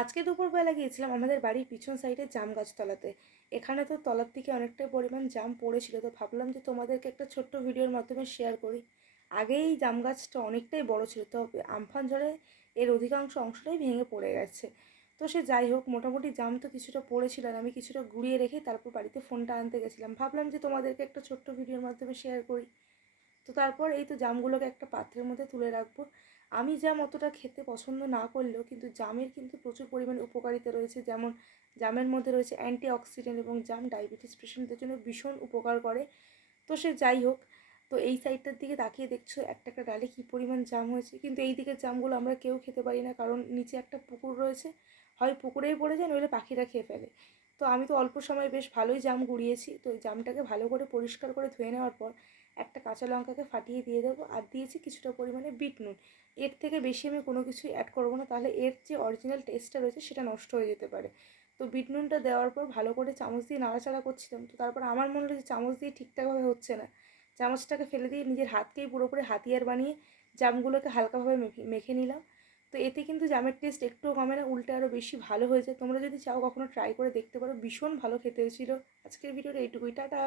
আজকে দুপুরবেলা গিয়েছিলাম আমাদের বাড়ির পিছন সাইডে জাম গাছতলাতে। এখানে তো তলার দিকে অনেকটাই পরিমাণ জাম পড়েছিল, তো ভাবলাম যে তোমাদেরকে একটা ছোট্ট ভিডিওর মাধ্যমে শেয়ার করি। আগে এই জাম গাছটা অনেকটাই বড় ছিল, তো আমফান ঝড়ে এর অধিকাংশ অংশটাই ভেঙে পড়ে গেছে। তো সে যাই হোক, মোটামুটি জাম তো কিছুটা পড়েছিল আর আমি কিছুটা গুঁড়িয়ে রেখে তারপর বাড়িতে ফোনটা আনতে গেছিলাম। ভাবলাম যে তোমাদেরকে একটা ছোট্ট ভিডিওর মাধ্যমে শেয়ার করি। তো তারপর এই তো জামগুলোকে একটা পাত্রের মধ্যে তুলে রাখবো। আমি জাম অতটা খেতে পছন্দ না করলেও কিন্তু জামের কিন্তু প্রচুর পরিমাণে উপকারিতা রয়েছে, যেমন জামের মধ্যে রয়েছে অ্যান্টিঅক্সিডেন্ট এবং জাম ডায়াবেটিস পেশেন্টদের জন্য ভীষণ উপকার করে। তো সে যাই হোক, তো এই সাইডটার দিকে তাকিয়ে দেখছো একটা একটা ডালে কী পরিমাণ জাম হয়েছে, কিন্তু এই দিকের জামগুলো আমরা কেউ খেতে পারি না, কারণ নিচে একটা পুকুর রয়েছে, হয় পুকুরেই পড়ে যায় নইলে পাখিরা খেয়ে ফেলে। তো আমি তো অল্প সময়ে বেশ ভালোই জাম গুঁড়িয়েছি, তো এই জামটাকে ভালো করে পরিষ্কার করে ধুয়ে নেওয়ার পর একটা কাঁচা লঙ্কাকে ফাটিয়ে দিয়ে দেবো, আর দিয়েছি কিছুটা পরিমাণে বিট নুন। এর থেকে বেশি আমি কোনো কিছুই অ্যাড করবো না, তাহলে এর যে অরিজিনাল টেস্টটা রয়েছে সেটা নষ্ট হয়ে যেতে পারে। তো বিট নুনটা দেওয়ার পর ভালো করে চামচ দিয়ে নাড়াচাড়া করছিলাম, তো তারপর আমার মনে হলো যে চামচ দিয়ে ঠিকঠাকভাবে হচ্ছে না। চামচটাকে ফেলে দিয়ে নিজের হাতকেই পুরোপুরি হাতিয়ার বানিয়ে জামগুলোকে হালকাভাবে মেখে মেখে নিলাম। তো এতে কিন্তু জামের টেস্ট একটুও কমে না, উল্টে আরও বেশি ভালো হয়েছে। তোমরা যদি চাও কখনো ট্রাই করে দেখতে পারো, ভীষণ ভালো খেতে হয়েছিল। আজকের ভিডিওটা এইটুকুই, টাটা।